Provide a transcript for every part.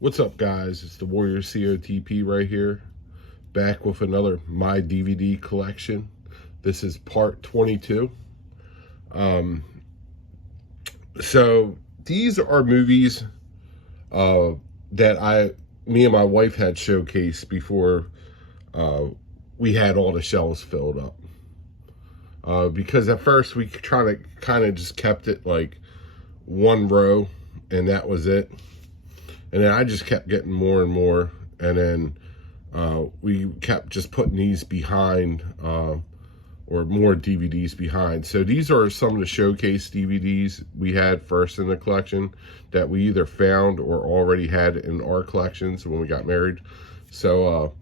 What's up, guys? It's the Warrior COTP right here, back with another My DVD collection. This is part 22. So these are movies that me and my wife had showcased before we had all the shelves filled up. Because at first we kind of just kept it like one row, and that was it. And then I just kept getting more and more, and then we kept just putting these behind, or more DVDs behind. So these are some of the showcase DVDs we had first in the collection that we either found or already had in our collections when we got married. So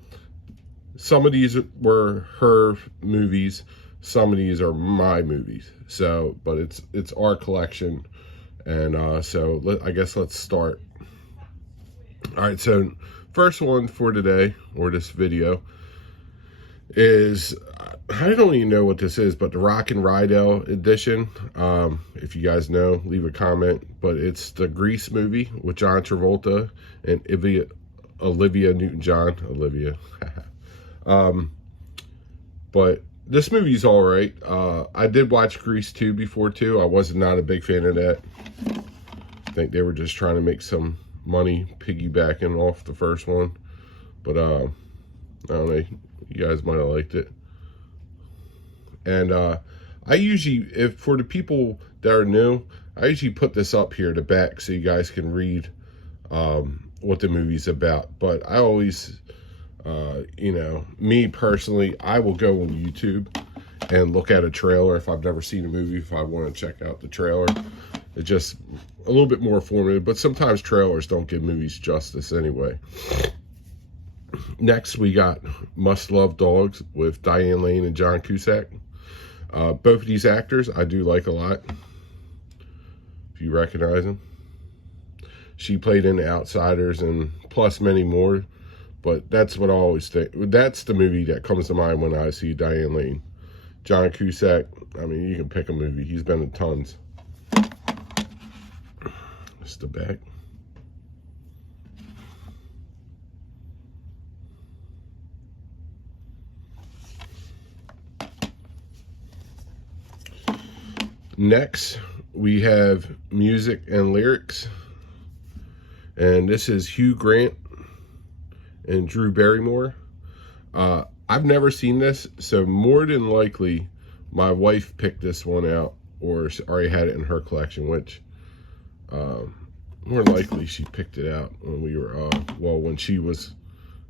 some of these were her movies, some of these are my movies. So, but it's our collection, and I guess let's start. All right, so first one for today, or this video, is, I don't even know what this is, but the Rock and Rydell edition. If you guys know, leave a comment. But it's the Grease movie with John Travolta and Olivia Newton-John. But this movie's all right. I did watch Grease 2 before too. I was not a big fan of that. I think they were just trying to make some money piggybacking off the first one, but I don't know, you guys might have liked it. And I usually, if for the people that are new, I usually put this up here at the back so you guys can read what the movie's about. But I always, you know, me personally, I will go on YouTube and look at a trailer if I've never seen a movie, if I want to check out the trailer. It's just a little bit more informative, but sometimes trailers don't give movies justice anyway. Next, we got Must Love Dogs with Diane Lane and John Cusack. Both of these actors I do like a lot, if you recognize them. She played in The Outsiders and plus many more, but that's what I always think. That's the movie that comes to mind when I see Diane Lane. John Cusack, I mean, you can pick a movie. He's been in tons. It's the back. Next, we have music and lyrics. And this is Hugh Grant and Drew Barrymore. I've never seen this, so more than likely my wife picked this one out or already had it in her collection, which more likely she picked it out when we were, when she was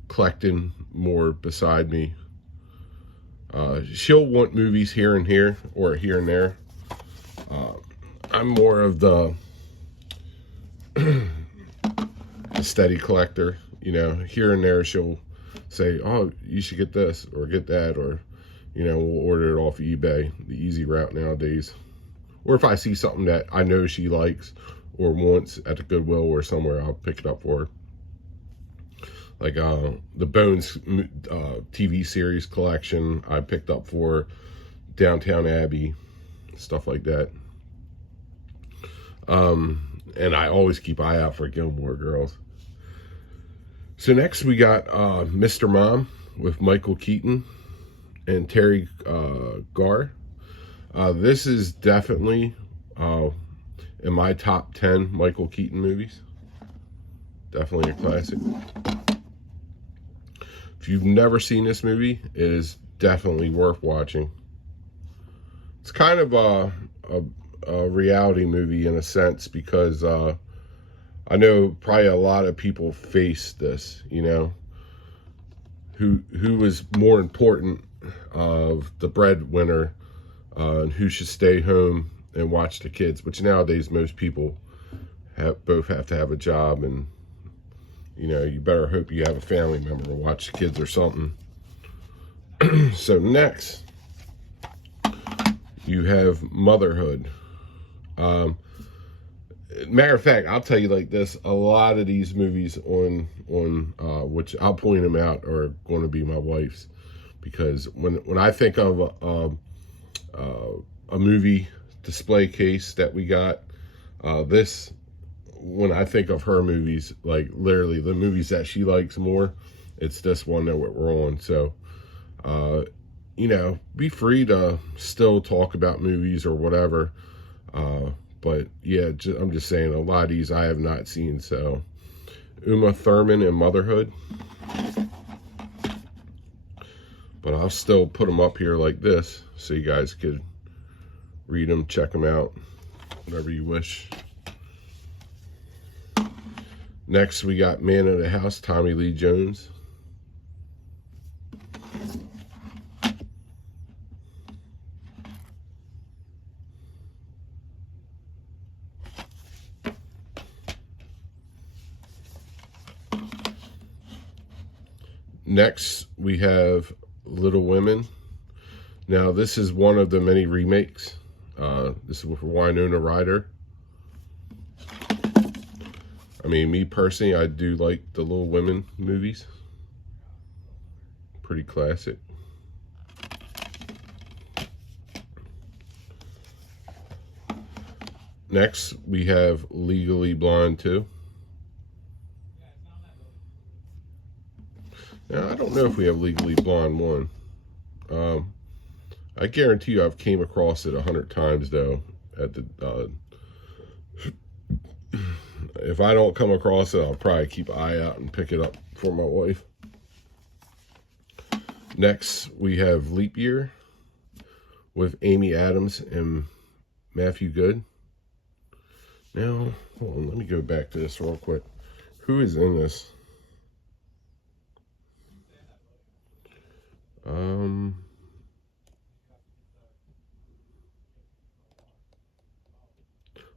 collecting more beside me. She'll want movies here and here, or here and there. I'm more of the steady collector, you know. Here and there she'll say, oh, you should get this or get that, or, you know, we'll order it off eBay, the easy route nowadays. Or if I see something that I know she likes or wants at the Goodwill or somewhere, I'll pick it up for her. Like the Bones TV series collection I picked up for Downtown Abbey, stuff like that. And I always keep an eye out for Gilmore Girls. So next we got Mr. Mom with Michael Keaton and Terry Garr. This is definitely in my top 10 Michael Keaton movies. Definitely a classic. If you've never seen this movie, it is definitely worth watching. It's kind of a reality movie in a sense, because I know probably a lot of people face this, you know, who was more important of the breadwinner, and who should stay home and watch the kids, which nowadays most people both have to have a job, and, you know, you better hope you have a family member to watch the kids or something. So next, you have Motherhood. Matter of fact, I'll tell you like this, a lot of these movies on which I'll point them out, are going to be my wife's, because when I think of a movie display case that we got, this when I think of her movies, like literally the movies that she likes more, it's this one that we're on. So, you know, be free to still talk about movies or whatever. But yeah, I'm just saying a lot of these I have not seen. So Uma Thurman and Motherhood. But I'll still put them up here like this so you guys could read them, check them out, whatever you wish. Next, we got Man of the House, Tommy Lee Jones. Next, we have Little Women. Now, this is one of the many remakes. This is with Winona Ryder. I mean, me personally, I do like the Little Women movies. Pretty classic. Next, we have Legally Blonde 2. Now, I don't know if we have Legally Blonde 1. I guarantee you I've came across it 100 times, though. At the if I don't come across it, I'll probably keep an eye out and pick it up for my wife. Next, we have Leap Year with Amy Adams and Matthew Good. Now, hold on, let me go back to this real quick. Who is in this?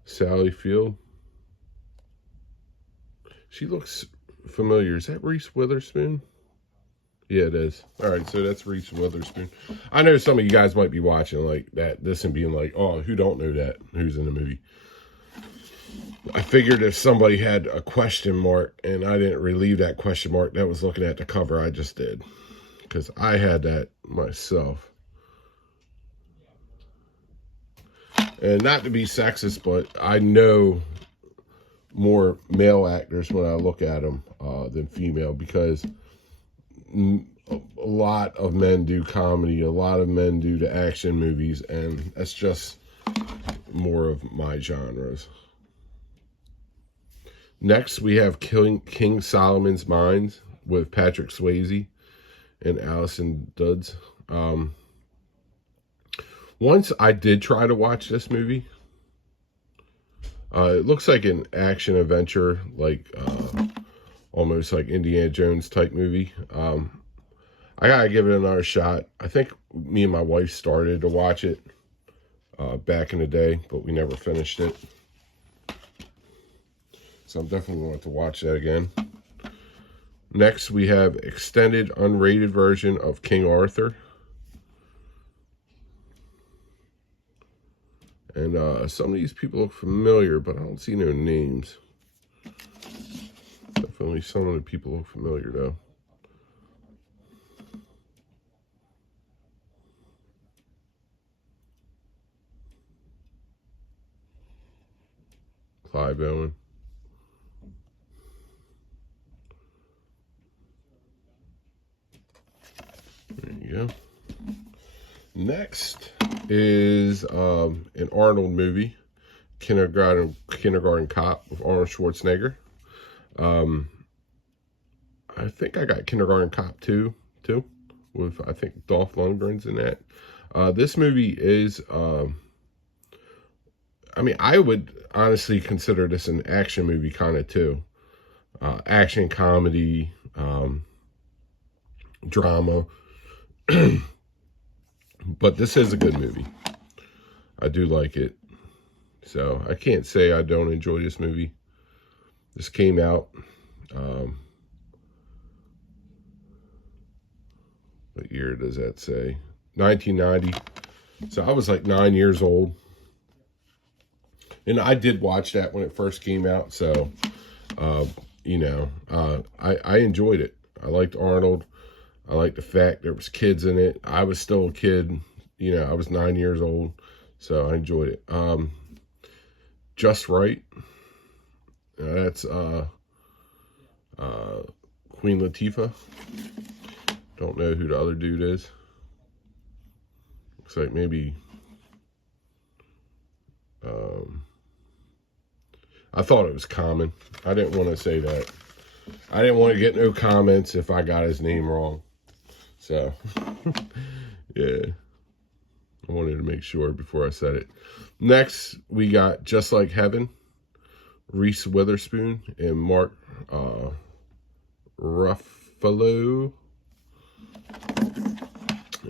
Sally Field. She looks familiar. Is that Reese Witherspoon? Yeah, it is. All right, so that's Reese Witherspoon. I know some of you guys might be watching like that, this and being like, oh, who don't know that? Who's in the movie? I figured if somebody had a question mark and I didn't relieve that question mark that was looking at the cover, I just did. Because I had that myself. And not to be sexist, but I know more male actors when I look at them than female, because a lot of men do comedy, a lot of men do the action movies, and that's just more of my genres. Next, we have King Solomon's Mines with Patrick Swayze and Alison Dudds. Once I did try to watch this movie. It looks like an action adventure, like almost like Indiana Jones type movie. I gotta give it another shot. I think me and my wife started to watch it back in the day, but we never finished it. So I'm definitely going to watch that again. Next, we have extended unrated version of King Arthur. And some of these people look familiar, but I don't see no names. Definitely some of the people look familiar, though. Clive Owen. There you go. Next is an Arnold movie, Kindergarten Cop with Arnold Schwarzenegger. I think I got Kindergarten Cop 2 too, with I think Dolph Lundgren's in that. This movie is, I mean, I would honestly consider this an action movie kind of too. Action, comedy, drama. But this is a good movie. I do like it. So I can't say I don't enjoy this movie. This came out, what year does that say? 1990. So I was like 9 years old. And I did watch that when it first came out. So, you know, I enjoyed it. I liked Arnold. I liked the fact there was kids in it. I was still a kid. You know, I was 9 years old. So I enjoyed it. Just Right. That's Queen Latifah. Don't know who the other dude is. Looks like maybe I thought it was Common. I didn't want to say that. I didn't want to get no comments if I got his name wrong. So, yeah. I wanted to make sure before I said it. Next, we got Just Like Heaven. Reese Witherspoon and Mark Ruffalo.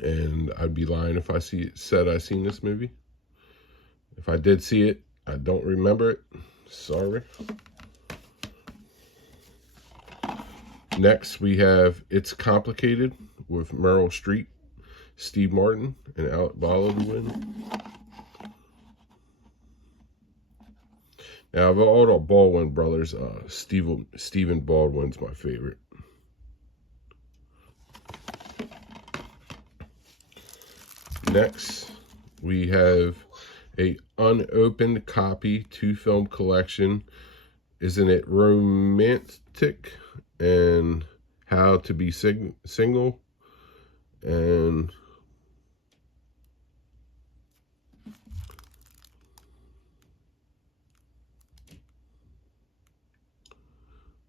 And I'd be lying if I said I seen this movie. If I did see it, I don't remember it. Sorry. Next, we have It's Complicated with Meryl Streep, Steve Martin, and Alec Baldwin. Now, of all the Baldwin brothers, Stephen Baldwin's my favorite. Next, we have a unopened copy 2-film collection. Isn't It Romantic? And How to Be Single. And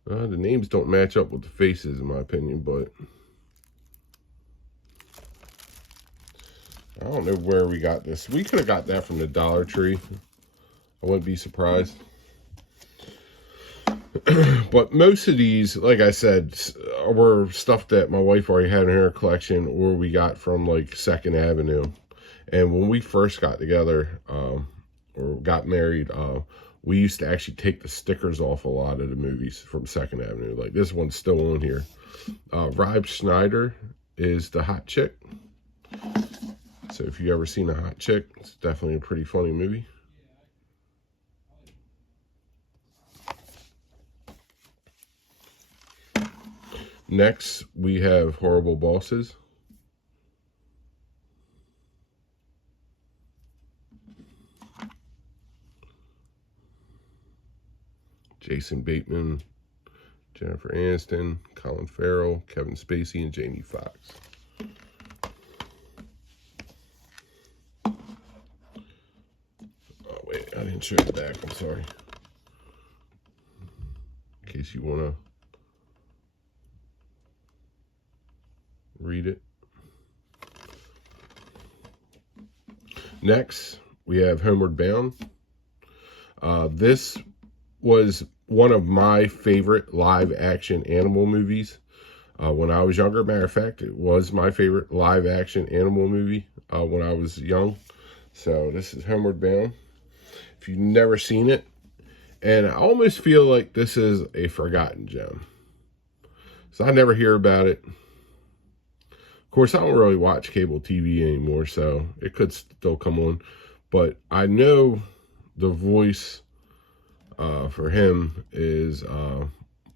the names don't match up with the faces, in my opinion, but I don't know where we got this. We could have got that from the Dollar Tree. I wouldn't be surprised. But most of these, like I said, were stuff that my wife already had in her collection, or we got from like Second Avenue. And when we first got together, or got married, we used to actually take the stickers off a lot of the movies from Second Avenue. Like this one's still on here. Rob Schneider is the hot chick. So if you ever seen a hot chick, it's definitely a pretty funny movie. Next, we have Horrible Bosses. Jason Bateman, Jennifer Aniston, Colin Farrell, Kevin Spacey, and Jamie Foxx. Oh, wait, I didn't show the back. I'm sorry. In case you want to read it. Next, we have Homeward Bound. This was one of my favorite live action animal movies when I was younger. Matter of fact, it was my favorite live action animal movie when I was young. So this is Homeward Bound. If you've never seen it, and I almost feel like this is a forgotten gem. So I never hear about it. Of course, I don't really watch cable TV anymore, so it could still come on. But I know the voice for him is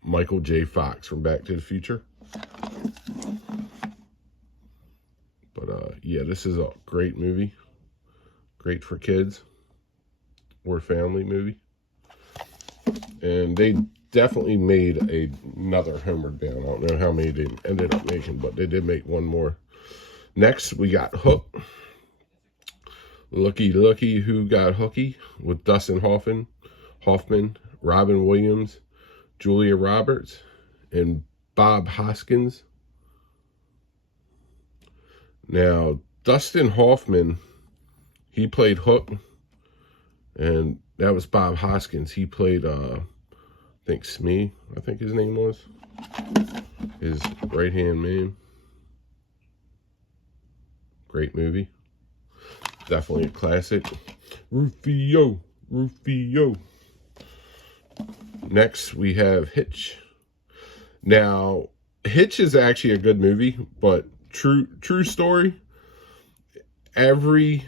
Michael J. Fox from Back to the Future. But yeah, this is a great movie. Great for kids or family movie. And they definitely made another Homeward Bound. I don't know how many they ended up making, but they did make one more. Next, we got Hook. Looky Who Got Hooky with Dustin Hoffman, Robin Williams, Julia Roberts, and Bob Hoskins. Now, Dustin Hoffman, he played Hook, and that was Bob Hoskins. He played, I think Smee, I think his name was, his right-hand man. Great movie. Definitely a classic. Rufio. Next, we have Hitch. Now, Hitch is actually a good movie, but true story. Every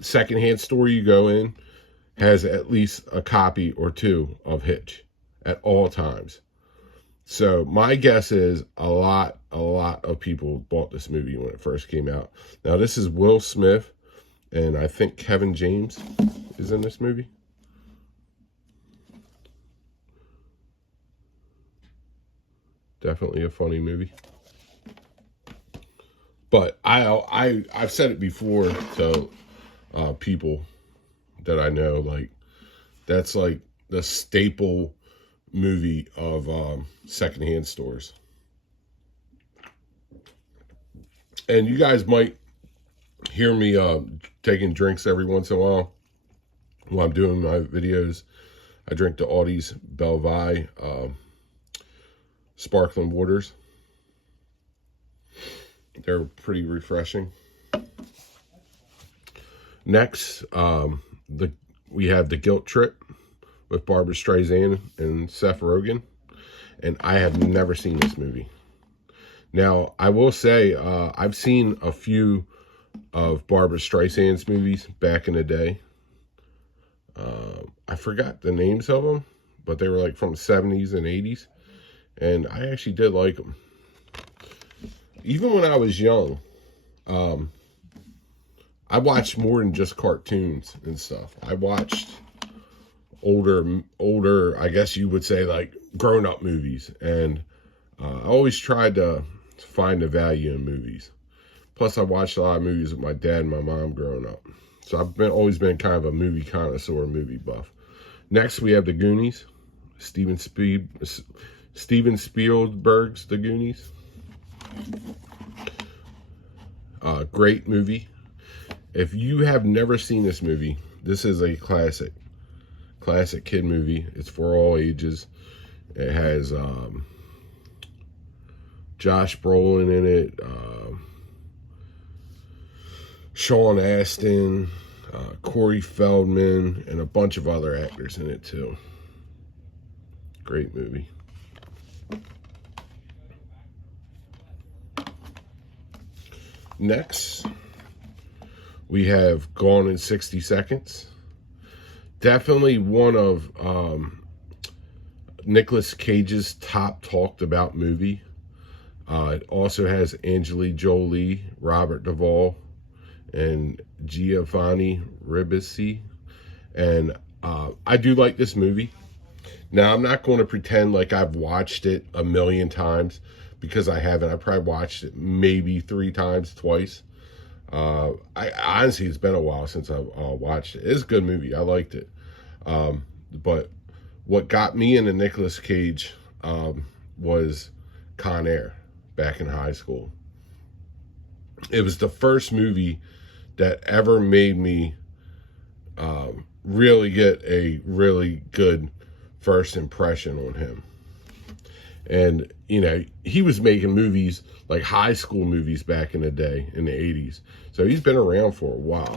secondhand store you go in has at least a copy or two of Hitch at all times. So my guess is a lot of people bought this movie when it first came out. Now this is Will Smith, and I think Kevin James is in this movie. Definitely a funny movie. But I've said it before to people that I know, like, that's like the staple movie of secondhand stores. And you guys might hear me taking drinks every once in a while I'm doing my videos. I drink the Aldi's Belvi sparkling waters. They're pretty refreshing. Next, we have The Guilt Trip with Barbra Streisand and Seth Rogen. And I have never seen this movie. Now, I will say, I've seen a few of Barbra Streisand's movies back in the day. I forgot the names of them, but they were like from the 70s and 80s. And I actually did like them. Even when I was young, I watched more than just cartoons and stuff. I watched older, I guess you would say, like grown-up movies. And I always tried to find the value in movies. Plus, I watched a lot of movies with my dad and my mom growing up. So I've always been kind of a movie connoisseur, movie buff. Next, we have The Goonies. Steven Spielberg's The Goonies. Great movie. If you have never seen this movie, this is a classic kid movie. It's for all ages. It has Josh Brolin in it, Sean Astin, Corey Feldman, and a bunch of other actors in it too. Great movie. Next, we have Gone in 60 Seconds. Definitely one of Nicolas Cage's top talked about movie. It also has Angelina Jolie, Robert Duvall, and Giovanni Ribisi. And I do like this movie. Now, I'm not going to pretend like I've watched it a million times, because I haven't. I probably watched it maybe 3 times, twice. Honestly, it's been a while since I've watched it. It's a good movie. I liked it. But what got me into Nicolas Cage was Con Air back in high school. It was the first movie that ever made me really get a really good first impression on him. And, you know, he was making movies, like high school movies back in the day, in the 80s. So he's been around for a while.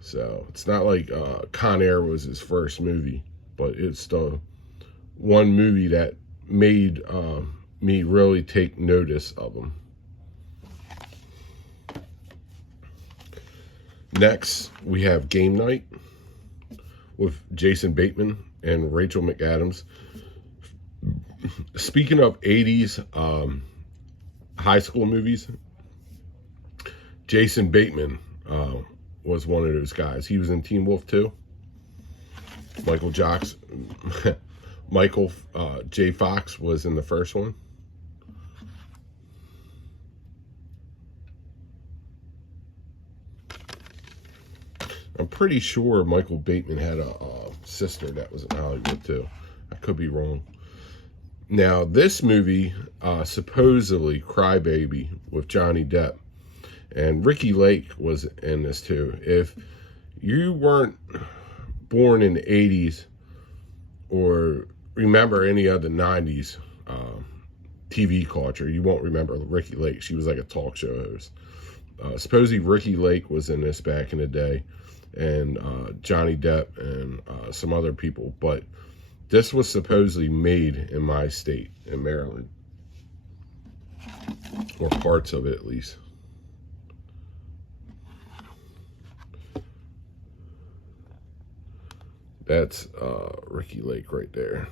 So it's not like Con Air was his first movie, but it's the one movie that made me really take notice of him. Next, we have Game Night with Jason Bateman and Rachel McAdams. Speaking of 80s high school movies, Jason Bateman was one of those guys. He was in Teen Wolf 2. Michael J. Fox was in the first one. I'm pretty sure Michael Bateman had a sister that was in Hollywood too. I could be wrong. Now, this movie, supposedly Crybaby with Johnny Depp, and Ricky Lake was in this too. If you weren't born in the 80s or remember any of the 90s TV culture, you won't remember Ricky Lake. She was like a talk show host. Supposedly Ricky Lake was in this back in the day, and Johnny Depp and some other people. But this was supposedly made in my state, in Maryland. Or parts of it, at least. That's Ricky Lake right there.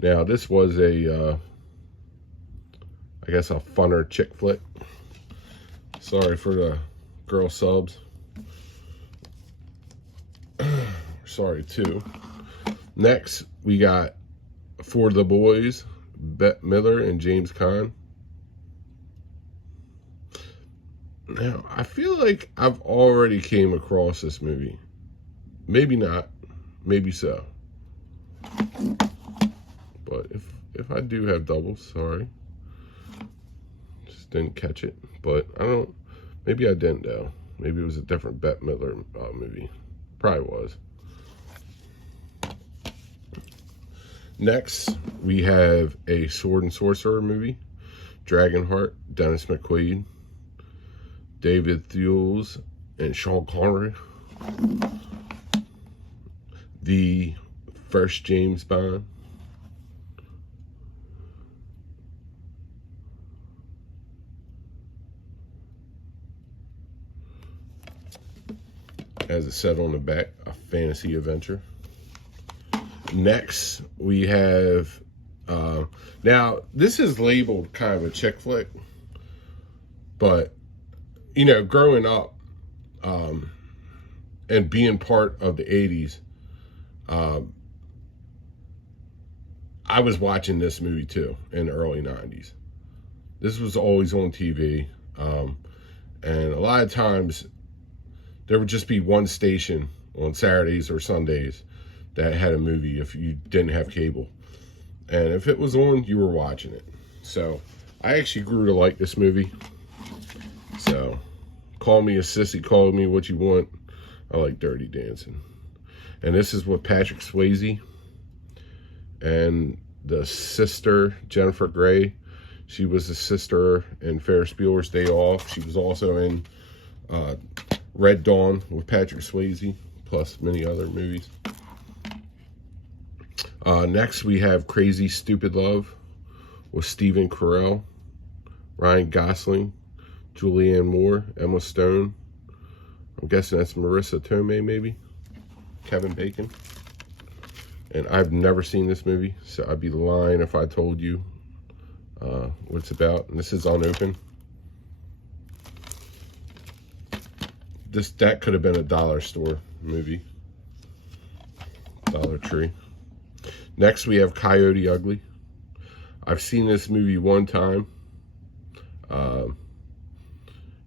Now, this was a, I guess, a funner chick flick. Sorry for the girl subs. Sorry, too. Next, we got For the Boys, Bette Midler and James Caan. Now, I feel like I've already came across this movie. Maybe not. Maybe so. But if I do have doubles, sorry. Just didn't catch it. But I don't... Maybe I didn't, though. Maybe it was a different Bette Midler movie. Probably was. Next, we have a sword and sorcerer movie. Dragonheart, Dennis McQuaid, David Thewlis, and Sean Connery. The first James Bond. As it said on the back, a fantasy adventure. Next, we have, now, this is labeled kind of a chick flick, but, you know, growing up and being part of the 80s, I was watching this movie too in the early 90s. This was always on TV, and a lot of times there would just be one station on Saturdays or Sundays that had a movie if you didn't have cable. And if it was on, you were watching it. So I actually grew to like this movie. So call me a sissy, call me what you want. I like Dirty Dancing. And this is with Patrick Swayze and the sister, Jennifer Grey. She was the sister in Ferris Bueller's Day Off. She was also in Red Dawn with Patrick Swayze, plus many other movies. Next, we have Crazy Stupid Love with Stephen Carell, Ryan Gosling, Julianne Moore, Emma Stone. I'm guessing that's Marissa Tomei, maybe. Kevin Bacon. And I've never seen this movie, so I'd be lying if I told you what it's about. And this is unopened. That could have been a dollar store movie. Dollar Tree. Next, we have Coyote Ugly. I've seen this movie one time.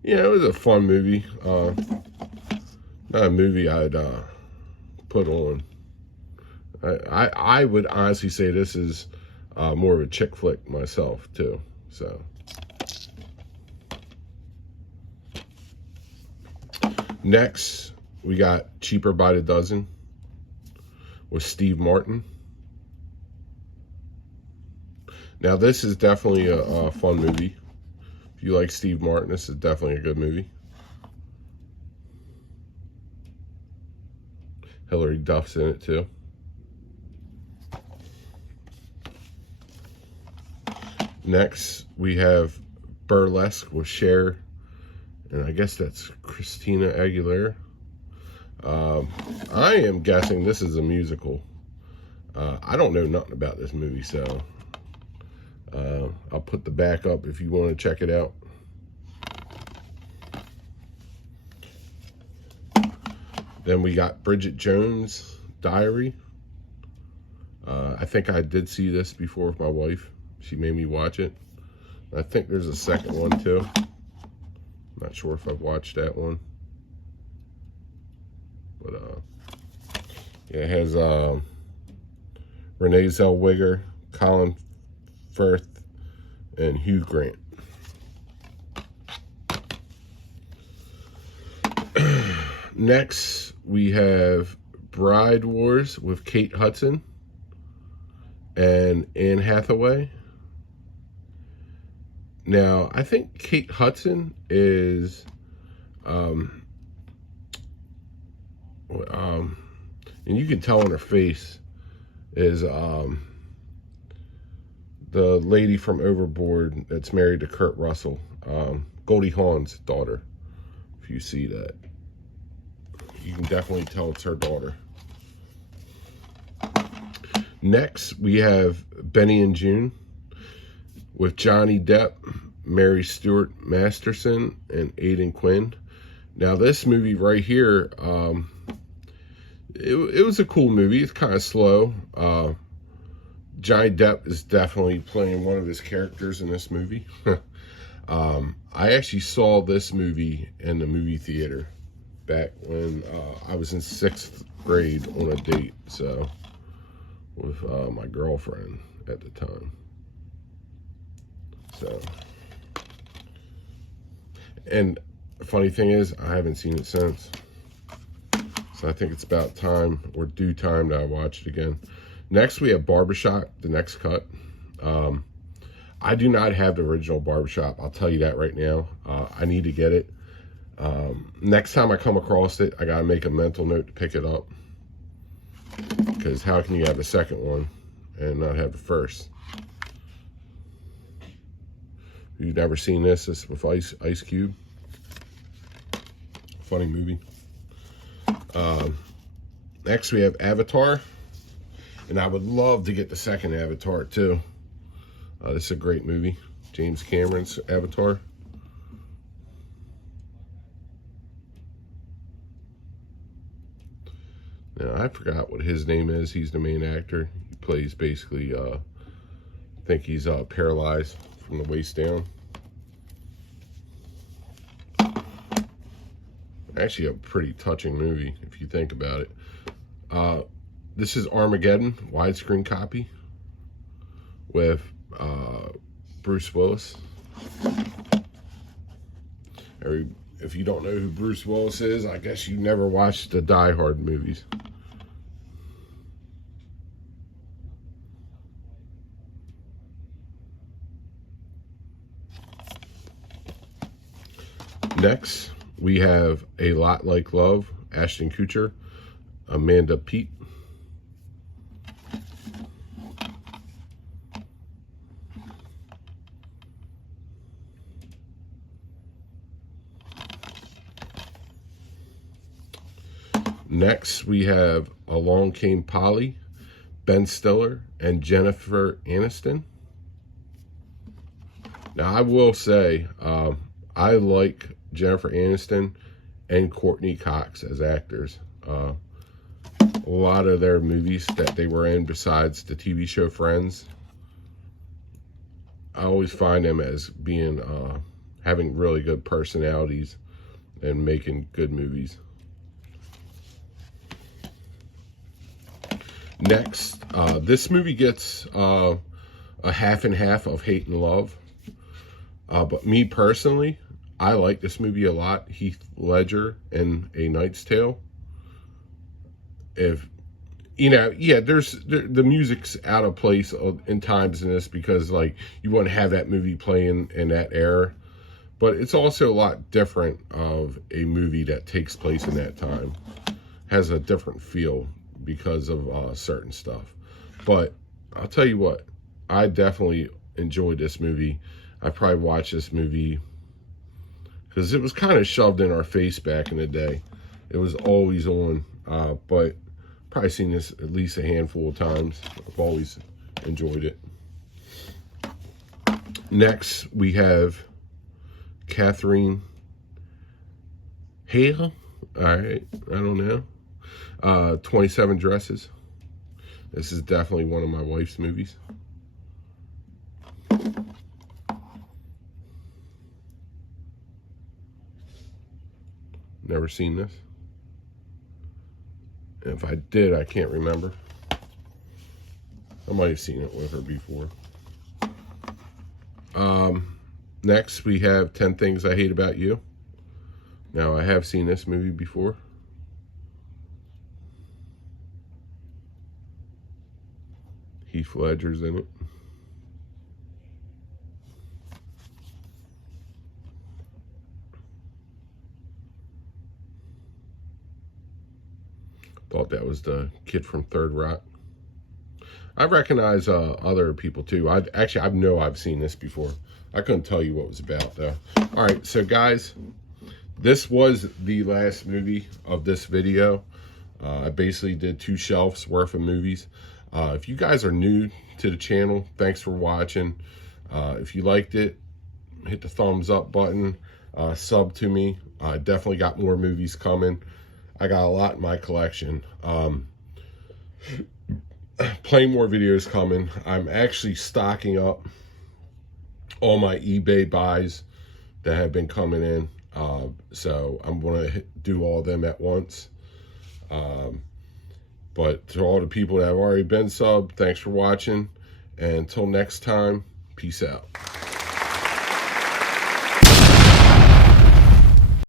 Yeah, it was a fun movie. Not a movie I'd put on. I would honestly say this is more of a chick flick myself, too. So. Next, we got Cheaper by the Dozen with Steve Martin. Now, this is definitely a fun movie. If you like Steve Martin, this is definitely a good movie. Hilary Duff's in it, too. Next, we have Burlesque with Cher, and I guess that's Christina Aguilera. I am guessing this is a musical. I don't know nothing about this movie, so I'll put the back up if you want to check it out. Then we got Bridget Jones' Diary. I think I did see this before with my wife. She made me watch it. I think there's a second one too. Not sure if I've watched that one. But yeah, it has Renee Zellweger, Colin Firth, and Hugh Grant. Next, we have Bride Wars with Kate Hudson and Anne Hathaway. Now, I think Kate Hudson is, and you can tell on her face, is the lady from Overboard that's married to Kurt Russell, Goldie Hawn's daughter. If you see that, you can definitely tell it's her daughter. Next, we have Benny and June with Johnny Depp, Mary Stuart Masterson, and Aidan Quinn. Now, this movie right here, it was a cool movie. It's kind of slow. Johnny Depp is definitely playing one of his characters in this movie. I actually saw this movie in the movie theater back when I was in 6th grade on a date, so with my girlfriend at the time. So, and the funny thing is, I haven't seen it since. So I think it's about time, or due time, that I watch it again. Next, we have Barbershop, the next cut. I do not have the original Barbershop. I'll tell you that right now. I need to get it. Next time I come across it, I got to make a mental note to pick it up. Because how can you have a second one and not have the first? You've never seen this? This is with Ice Cube. Funny movie. Next, we have Avatar. And I would love to get the second Avatar, too. This is a great movie. James Cameron's Avatar. Now, I forgot what his name is. He's the main actor. He plays basically, I think he's paralyzed from the waist down. Actually, a pretty touching movie, if you think about it. This is Armageddon, widescreen copy, with Bruce Willis. If you don't know who Bruce Willis is, I guess you never watched the Die Hard movies. Next, we have A Lot Like Love, Ashton Kutcher, Amanda Peet. Next, we have Along Came Polly, Ben Stiller, and Jennifer Aniston. Now, I will say, I like Jennifer Aniston and Courtney Cox as actors. A lot of their movies that they were in, besides the TV show Friends, I always find them as being, having really good personalities and making good movies. Next, this movie gets a half and half of hate and love. But me personally, I like this movie a lot. Heath Ledger in A Knight's Tale. If, you know, yeah, the music's out of place in times in this, because, like, you wouldn't have that movie playing in that era. But it's also a lot different of a movie that takes place in that time. Has a different feel because of certain stuff. But I'll tell you what, I definitely enjoyed this movie. I probably watched this movie because it was kind of shoved in our face back in the day. It was always on, but probably seen this at least a handful of times. I've always enjoyed it. Next, we have Catherine Hale. All right, I don't know. 27 Dresses. This is definitely one of my wife's movies. Never seen this. If I did, I can't remember. I might have seen it with her before. Next, we have 10 Things I Hate About You. Now, I have seen this movie before. Heath Ledger's in it. Thought that was the kid from Third Rock. I recognize other people too. I know I've seen this before. I couldn't tell you what it was about though. All right, so guys, this was the last movie of this video. I basically did 2 shelves worth of movies. If you guys are new to the channel, thanks for watching. If you liked it, hit the thumbs up button, sub to me. I definitely got more movies coming. I got a lot in my collection. Plenty more videos coming. I'm actually stocking up all my eBay buys that have been coming in. So I'm going to do all of them at once. But to all the people that have already been subbed, thanks for watching. And until next time, peace out.